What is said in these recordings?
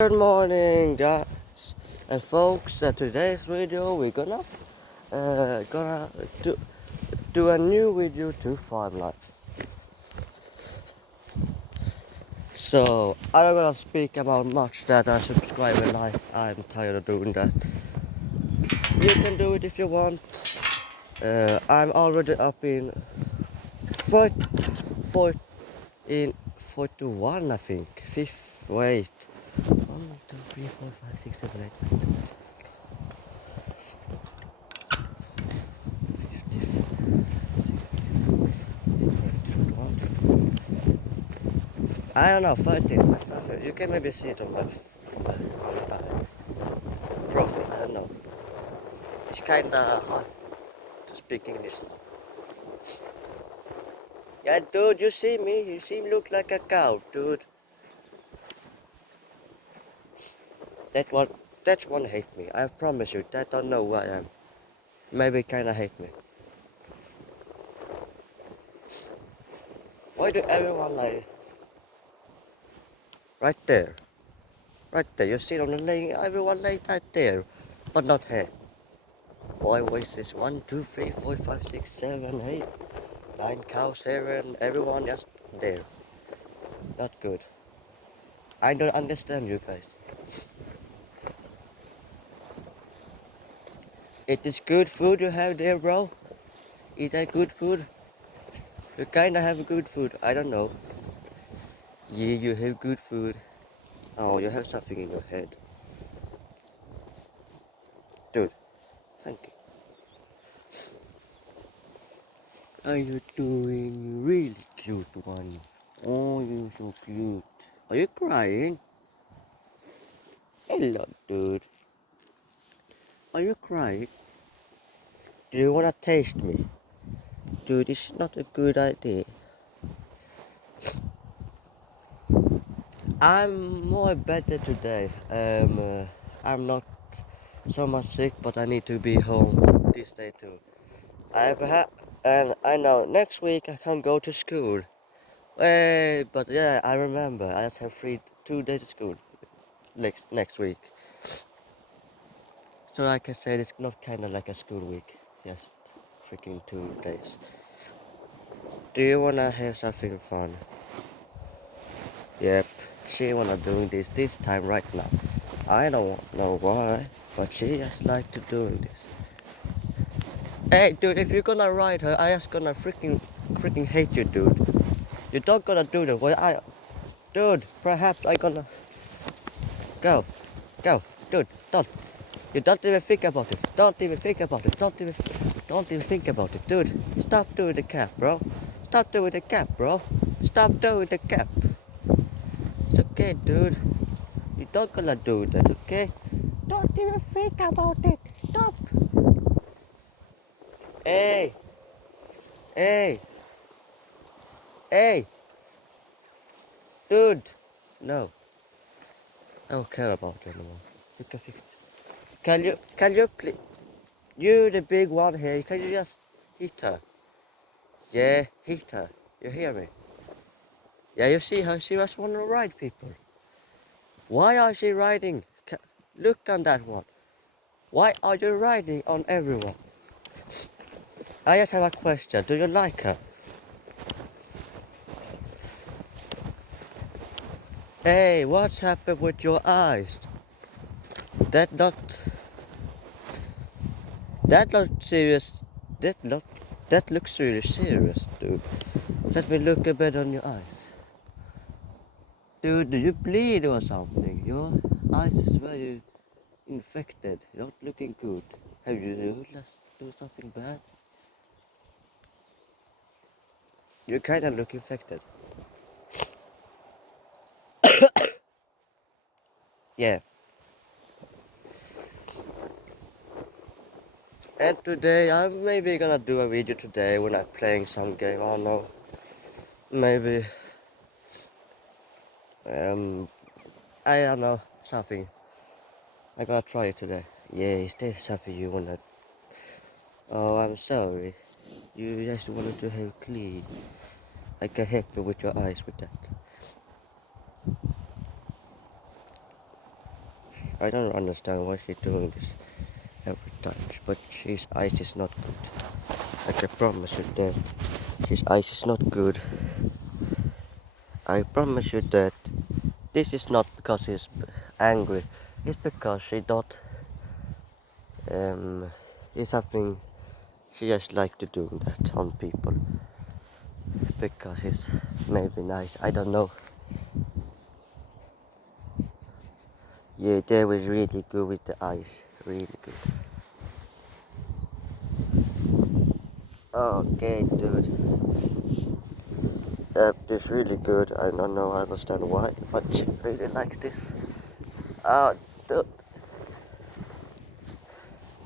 Good morning, guys and folks. Today's video we're gonna do a new video to farm life. So I'm gonna speak about much that I subscribe and I'm tired of doing that. You can do it if you want. I'm already up in 40, 40 in 41, I think. Fifth. Wait. 1, 2, 3, 4, 5, 6, 7, 8, 9, 10. I don't know, 13. You can maybe see it on my profile. I don't know. It's kinda hard to speak English now. Yeah, dude, you see me? You see me look like a cow, dude. That one, that one hate me. I promise you, that don't know who I am. Maybe kinda hate me. Why do everyone like right there? Right there, you see on the laying, everyone lay right there, but not here. Why waste this 1, 2, 3, 4, 5, 6, 7, 8, 9 cows here and everyone just there? Not good. I don't understand you guys. It is good food you have there, bro. Is that good food? You kinda have good food. I don't know. Yeah, you have good food. Oh, you have something in your head. Dude, thank you. Are you doing really cute one? Oh, you're so cute. Are you crying? Hello, dude. Are you crying? Do you wanna taste me? Dude, this is not a good idea. I'm more better today. I'm not so much sick, but I need to be home this day too. And I know next week I can go to school. Hey, but yeah, I remember I just have 2 days of school next week, so I can say it's not kind of like a school week, just freaking 2 days. Do you wanna have something fun? Yep, she wanna do this time right now. I don't know why, but she just like to doing this. Hey, dude, if you're gonna ride her, I just gonna freaking hate you, dude. You're not gonna do that. Dude, perhaps I gonna go, dude, don't. You don't even think about it. Don't even think about it. Don't even think about it, dude. Stop doing the cap, bro. Stop doing the cap, bro. Stop doing the cap. It's okay, dude. You don't gonna do that, okay? Don't even think about it. Stop. Hey, hey, hey, dude. No, I don't care about you anymore. You can fix this. Can you please? You, the big one here. Can you just hit her? Yeah, hit her. You hear me? Yeah, you see how she just wanna ride people. Why are she riding? Look on that one. Why are you riding on everyone? I just have a question. Do you like her? Hey, what's happened with your eyes? That not that not serious. That not that looks really serious, dude. Let me look a bit on your eyes. Dude, do you bleed or something? Your eyes is very infected. You're not looking good. Have you do something bad? You kinda look infected. Yeah. And today I'm maybe gonna do a video today when I'm playing some game. I don't know. Maybe um I don't know something. I'm gonna try it today. Yeah, is there something you wanna? Oh, I'm sorry. You just wanted to have clean. I can help you with your eyes with that. I don't understand why she's doing this every time. But his eyes is not good. I can promise you that his eyes is not good. I promise you that this is not because he's angry. It's because she not. It's something she just like to do that on people. Because it's maybe nice. I don't know. Yeah, they were really good with the eyes. Really good. Okay, dude. This is really good. I don't know, I understand why, but she really likes this. Oh, dude.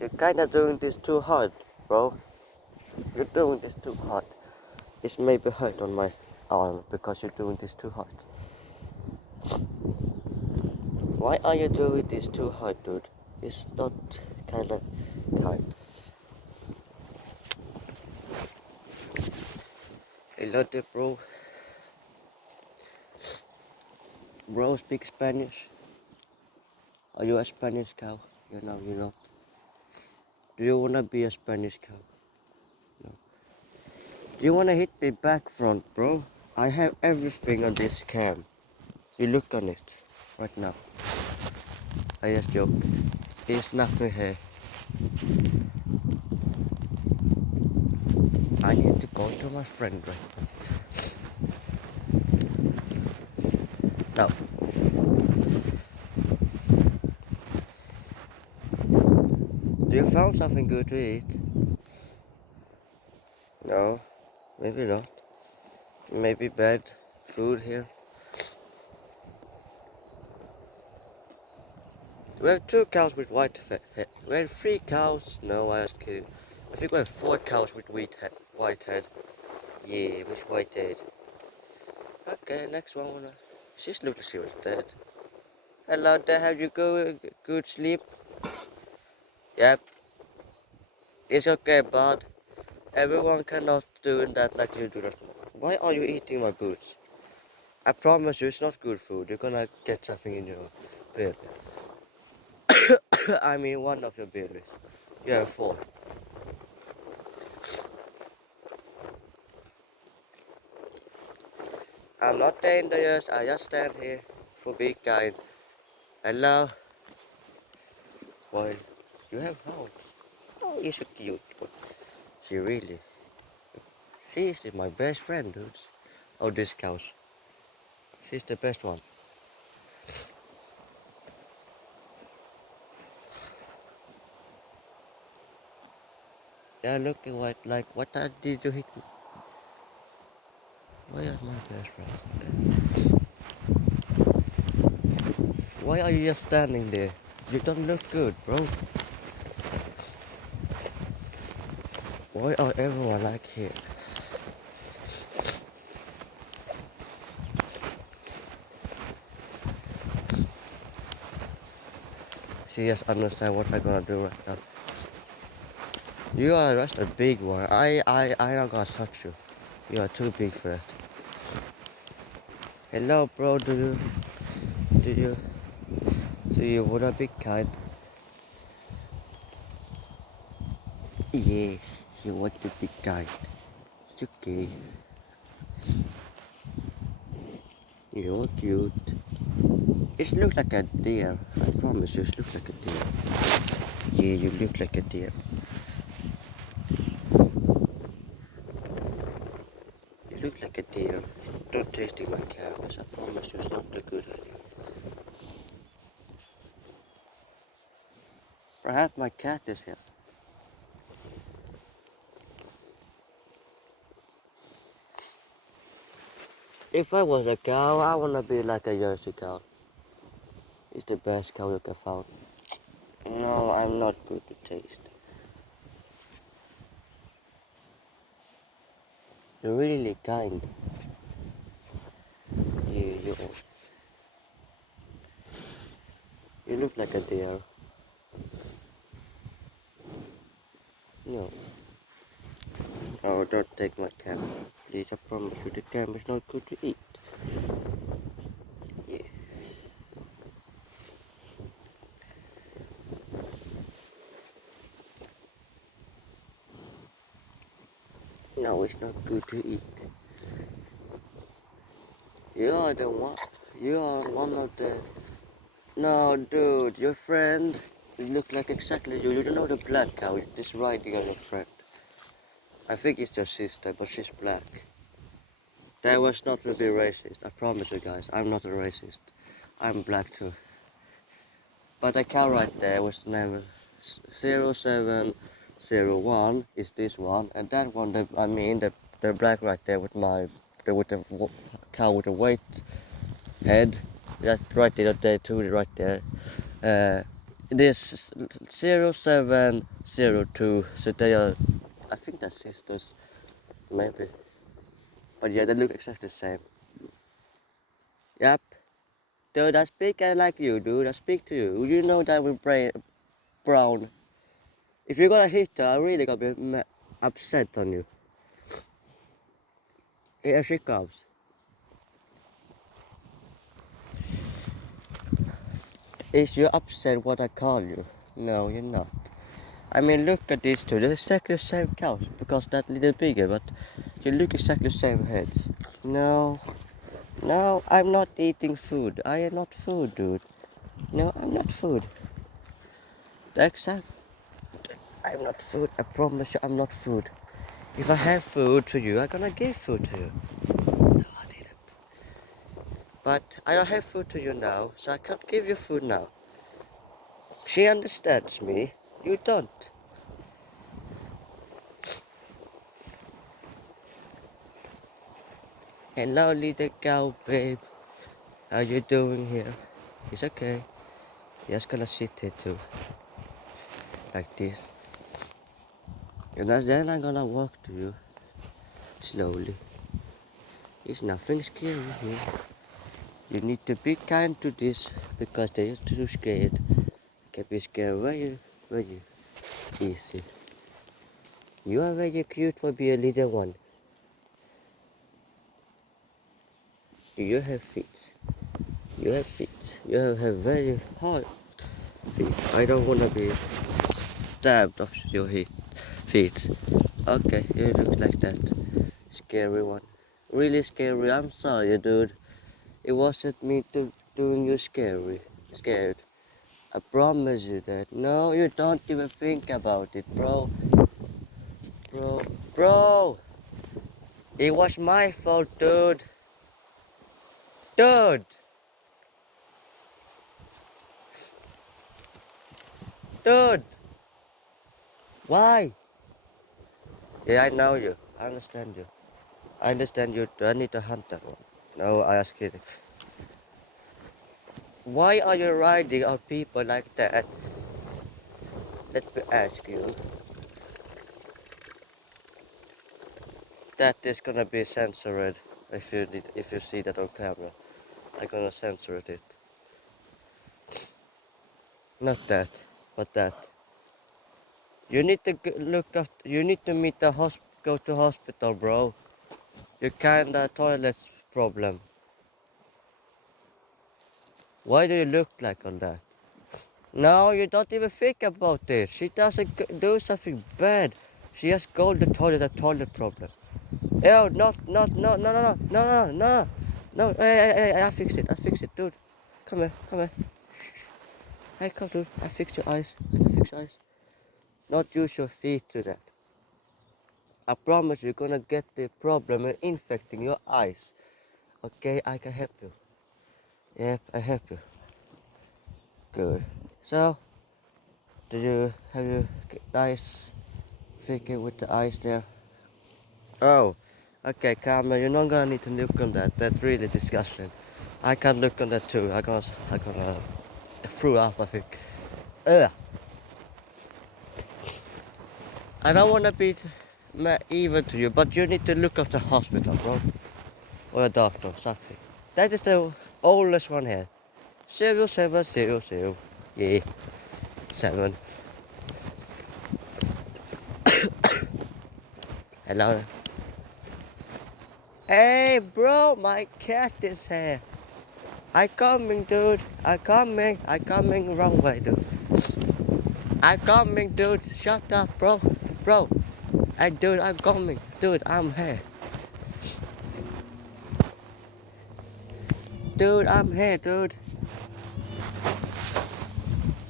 You're kinda doing this too hard, bro. You're doing this too hard. It's maybe hurt on my arm because you're doing this too hard. Why are you doing this too hard, dude? It's not kinda kind. Hello there, bro. Bro, speak Spanish. Are you a Spanish cow? You know, you're not. Do you wanna be a Spanish cow? No. Do you wanna hit me back front, bro? I have everything on this cam. You look on it right now. I just joked. There's nothing here. I need to go to my friend right now. Do you found something good to eat? No, maybe not. Maybe bad food here. We have 2 cows with white head. We have 3 cows. No, I was kidding. I think we have 4 cows with white head. Yeah, with white head. Okay, next one. She's looking like she was dead. Hello there, have you good sleep? Yep. It's okay, bud. Everyone cannot do that like you do that. Why are you eating my boots? I promise you it's not good food. You're gonna get something in your belly. I mean one of your bellies. You have 4. I'm not dangerous, I just stand here for being kind. Hello? Why? You have hound. Oh, you're so cute. She really. She is my best friend, dudes. Oh, this cow. She's the best one. They're looking like what did you hit me? Why are my best friend? Why are you just standing there? You don't look good, bro. Why are everyone like here? She just understand what I'm gonna do right now. You are just a big one. I not gonna touch you. You are too big for that. Hello, bro. Do you wanna be kind? Yes, you want to be kind. It's okay. You're cute. It looks like a deer. I promise you, it looks like a deer. Yeah, you look like a deer. You look like a deer. Don't taste my cows. I promise you, it's not a good idea. Perhaps my cat is here. If I was a cow, I wanna be like a Jersey cow. It's the best cow you can find. No, I'm not good to taste. You're really kind. You you look like a deer. No. Oh, don't take my camera. Please, I promise you, the camera is not good to eat. Yeah. No, it's not good to eat. You are the one. You are one of the. No, dude, your friend. You look like exactly you. You don't know the black cow. This riding on your friend. I think it's your sister, but she's black. That was not to be racist. I promise you guys, I'm not a racist. I'm black too. But the cow right there was named 0701 is this one, and that one, the black right there with the cow with the white head. That's right there, two right there. This 0702. So they are, I think they're sisters, maybe. But yeah, they look exactly the same. Yep. Dude, I speak like you, dude. I speak to you. You know that we're brown. If you're gonna hit her, I really gonna be upset on you. Here she comes. Is you upset what I call you? No, you're not. I mean, look at these two. They're exactly the same cows because that little bigger, but you look exactly the same heads. No, no, I'm not eating food. I am not food, dude. No, I'm not food. Exact. I'm not food. I promise you, I'm not food. If I have food to you, I'm gonna give food to you. No, I didn't. But I don't have food to you now, so I can't give you food now. She understands me. You don't. Hello, little cow, babe. How you doing here? It's okay. Just gonna sit here too. Like this. And then I'm gonna walk to you. Slowly. There's nothing scary here. You need to be kind to this because they're too scared. Can be scared very easy. You are very cute for being a little one. You have feet. You have feet. You have very hard feet. I don't want to be stabbed of your feet. Okay, you look like that. Scary one. Really scary. I'm sorry, dude. It wasn't me doing you scared. I promise you that. No, you don't even think about it, bro. Bro. It was my fault, dude. Dude. Dude. Why? Yeah, I know you. I understand you. I understand you. I need to hunt that one. No, I was kidding. Why are you riding on people like that? Let me ask you. That is gonna be censored if you see that on camera. I'm gonna censor it. Not that, but that. You need to look after. You need to meet the go to hospital, bro. You kinda toilet problem. Why do you look like on that? No, you don't even think about this. She doesn't do something bad. She just go to the toilet, a toilet problem. Oh, no. Hey, I fix it, dude. Come here. Hey, come, dude. I fix your eyes. I can fix your eyes. Not use your feet to that. I promise you're gonna get the problem and infecting your eyes. Okay, I can help you. Yep, I help you. Good. So, have you nice figure with the eyes there? Oh, okay, Carmen, you're not gonna need to look on that. That's really disgusting. I can't look on that too. I gonna throw up, I think. Ugh. I don't wanna be evil to you, but you need to look at the hospital, bro. Or a doctor, something. That is the oldest one here. 0700. Yeah. 7. Hello. Hey, bro, my cat is here. I coming, dude. I coming wrong way, dude. I coming, dude. Shut up, bro. Hey, dude, I'm coming. Dude, I'm here. Dude, I'm here, dude.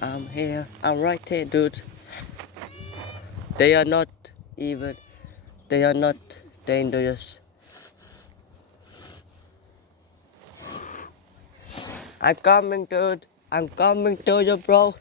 I'm here. I'm right here, dude. They are not even. They are not dangerous. I'm coming, dude. I'm coming to you, bro.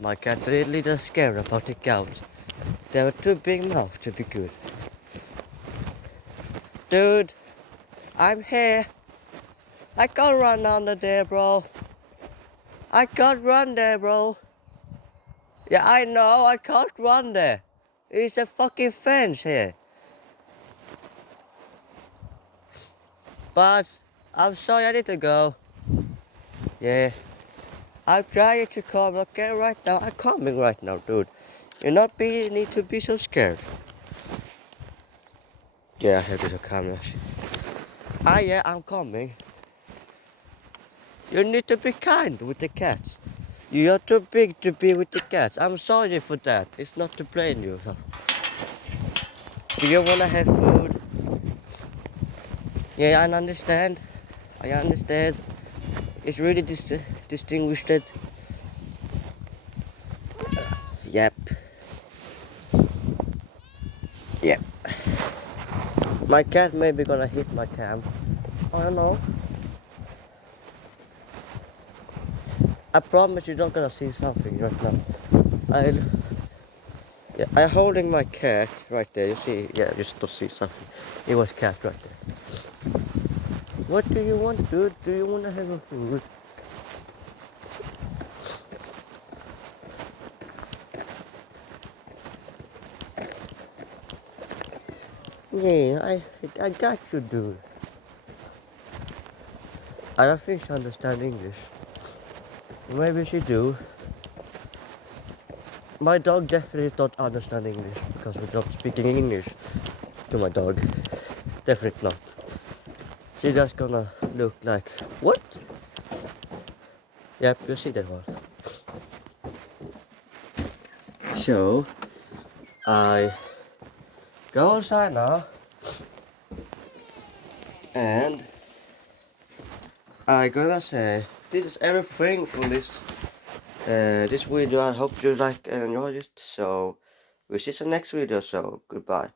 My cat really just scared about the cows. They're too big mouth to be good. Dude, I'm here. I can't run under there, bro. I can't run there, bro. Yeah, I know. I can't run there. It's a fucking fence here. But I'm sorry, I need to go. Yeah. I'm trying to come, okay, right now. I'm coming right now, dude. You need to be so scared. Yeah, I have to come. Yeah, I'm coming. You need to be kind with the cats. You are too big to be with the cats. I'm sorry for that. It's not to blame you. Do you wanna have food? Yeah, I understand. I understand. It's really distinguished. Yep. Yep. My cat may be gonna hit my cam. I don't know. I promise you're not gonna see something right now. I'm holding my cat right there. You see? Yeah, you still see something. It was cat right there. What do you want, dude? Do you wanna have a food? Yeah, I got you, dude. I don't think she understands English. Maybe she do. My dog definitely don't understand English because we're not speaking English to my dog. Definitely not. She's just gonna look like, what? Yep, you see that one. So, I go outside now. And I gonna say, this is everything from this video. I hope you like and enjoy it. So, we'll see you next video. So, goodbye.